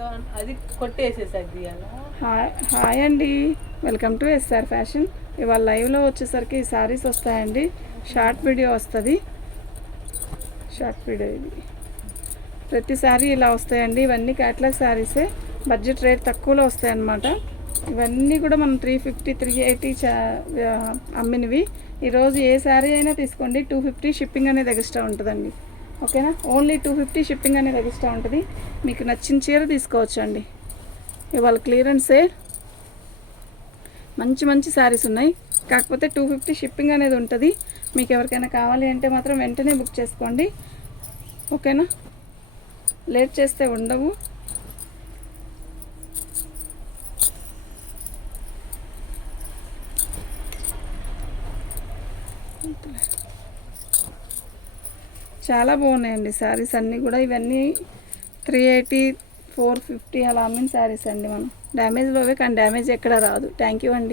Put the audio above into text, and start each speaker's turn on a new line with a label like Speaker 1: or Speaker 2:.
Speaker 1: అది కొట్టేసేసాక
Speaker 2: hi hi అండి. Welcome to SR fashion. ఇవాళ లైవ్లో వచ్చేసరికి ఈ శారీస్ వస్తాయండి. షార్ట్ వీడియో వస్తుంది. షార్ట్ వీడియో ఇది. ప్రతి శారీ ఇలా వస్తాయండి. ఇవన్నీ క్యాట్లాగ్ శారీసే బడ్జెట్ రేట్ తక్కువలో వస్తాయి అన్నమాట ఇవన్నీ కూడా మనం త్రీ ఫిఫ్టీ త్రీ ఎయిటీ అమ్మినవి. ఈరోజు ఏ శారీ అయినా తీసుకోండి. టూ ఫిఫ్టీ షిప్పింగ్ అనేది ఎక్స్ట్రా ఉంటుందండి. ఓకేనా? ఓన్లీ టూ ఫిఫ్టీ షిప్పింగ్ అనేది ఎక్స్ట్రా ఉంటుంది. మీకు నచ్చిన చీర తీసుకోవచ్చు అండి ఇవాళ క్లియరెన్సే మంచి మంచి శారీస్ ఉన్నాయి. కాకపోతే టూ ఫిఫ్టీ షిప్పింగ్ అనేది ఉంటుంది. మీకు ఎవరికైనా కావాలి అంటే మాత్రం వెంటనే బుక్ చేసుకోండి. ఓకేనా? లేట్ చేస్తే ఉండవు. చాలా బాగున్నాయండి శారీస్ అన్నీ కూడా. ఇవన్నీ త్రీ ఎయిటీ ఫోర్ ఫిఫ్టీ అలా అమ్మిన శారీస్ అండి మనం. డ్యామేజ్లోవే కానీ డ్యామేజ్ ఎక్కడ రాదు. థ్యాంక్ యూ అండి.